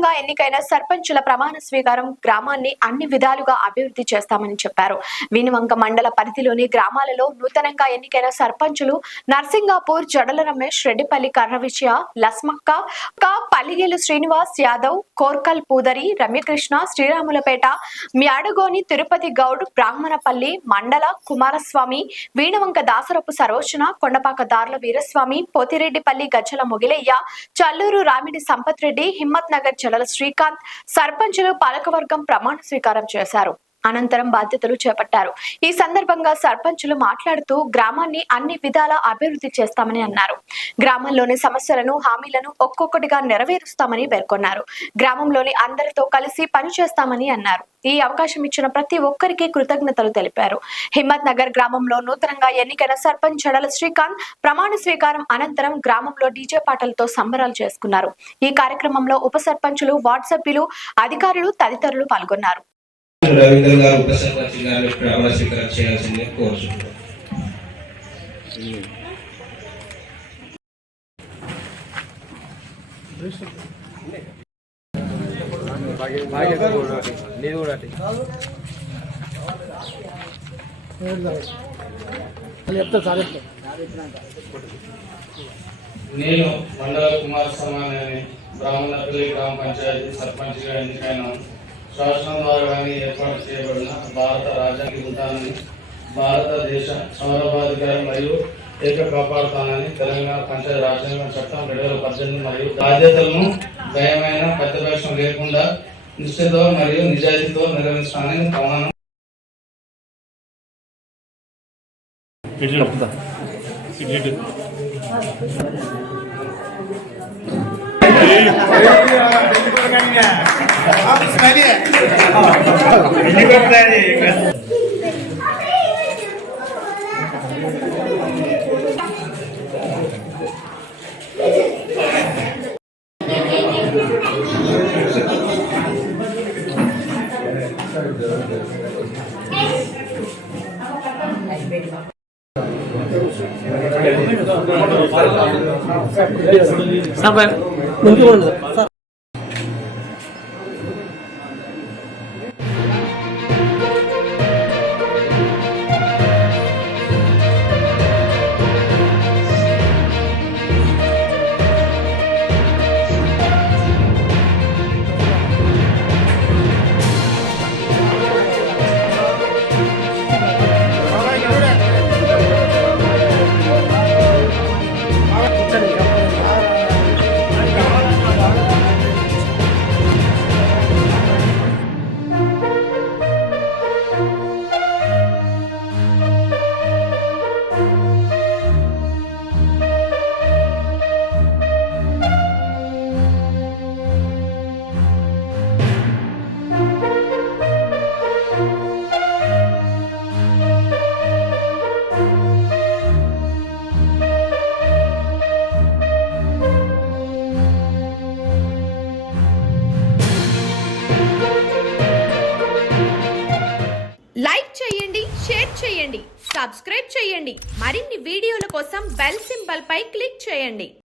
నూతనంగా ఎన్నికైన సర్పంచుల ప్రమాణ స్వీకారం గ్రామాన్ని అన్ని విధాలుగా అభివృద్ధి చేస్తామని చెప్పారు. వినువంక మండల పరిధిలోని గ్రామాలలో నూతనంగా ఎన్నికైన సర్పంచులు నర్సింగాపూర్, జడల రమేష్, రెడ్డిపల్లి కర్ణవిజయ, లస్మక్క, పల్లిగేలు శ్రీనివాస్ యాదవ్, కోర్కల్ పూదరి, రమ్యకృష్ణ, శ్రీరాములపేట, మ్యాడగోని తిరుపతి గౌడ్, బ్రాహ్మణపల్లి మండల కుమారస్వామి, వీణవంక దాసరపు సరోజన, కొండపాక దార్ల వీరస్వామి, పోతిరెడ్డిపల్లి గజ్జల మొగిలయ్య, చల్లూరు రామిడి సంపత్ రెడ్డి, హిమ్మత్ నగర్ జలల శ్రీకాంత్ సర్పంచులు పాలకవర్గం ప్రమాణ స్వీకారం చేశారు. అనంతరం బాధ్యతలు చేపట్టారు. ఈ సందర్భంగా సర్పంచులు మాట్లాడుతూ గ్రామాన్ని అన్ని విధాలా అభివృద్ధి చేస్తామని అన్నారు. గ్రామంలోని సమస్యలను, హామీలను ఒక్కొక్కటిగా నెరవేరుస్తామని పేర్కొన్నారు. గ్రామంలోని అందరితో కలిసి పనిచేస్తామని అన్నారు. ఈ అవకాశం ఇచ్చిన ప్రతి ఒక్కరికి కృతజ్ఞతలు తెలిపారు. హిమ్మత్ నగర్ గ్రామంలో నూతనంగా ఎన్నికైన సర్పంచ్ జడల శ్రీకాంత్ ప్రమాణ స్వీకారం అనంతరం గ్రామంలో డీజే పాటలతో సంబరాలు చేసుకున్నారు. ఈ కార్యక్రమంలో ఉప సర్పంచులు, వార్డు సభ్యులు, అధికారులు తదితరులు పాల్గొన్నారు. రవీంద్ర గారు ఉప సర్పంచ్ గారు ప్రమాణ స్వీకారం చేయాల్సిందిగా కోరుచున్నాను. నేను మండల కుమారస్వామి బ్రాహ్మణపల్లి గ్రామ పంచాయతీ సర్పంచ్గా ఎన్నికైన శాసనం ద్వారా ఏర్పాటు చేయబడిన భారత రాజ్యాంగం ఉంటానని, భారతదేశ సౌరభాధికారి మరియు ఏక కాపాడుతానని తెలంగాణ పంచాయతీ రాజ్యాంగం చట్టం 2018 మరియు బాధ్యతలను భయమైన ప్రతిపక్షం లేకుండా నిష్ఠతో మరియు నిజాయితీతో నిర్వహించాలని ప్రమాణం లైక్ చేయండి, షేర్ చేయండి, సబ్స్క్రైబ్ చేయండి. మరిన్ని వీడియోల కోసం బెల్ సింబల్ పై క్లిక్ చేయండి.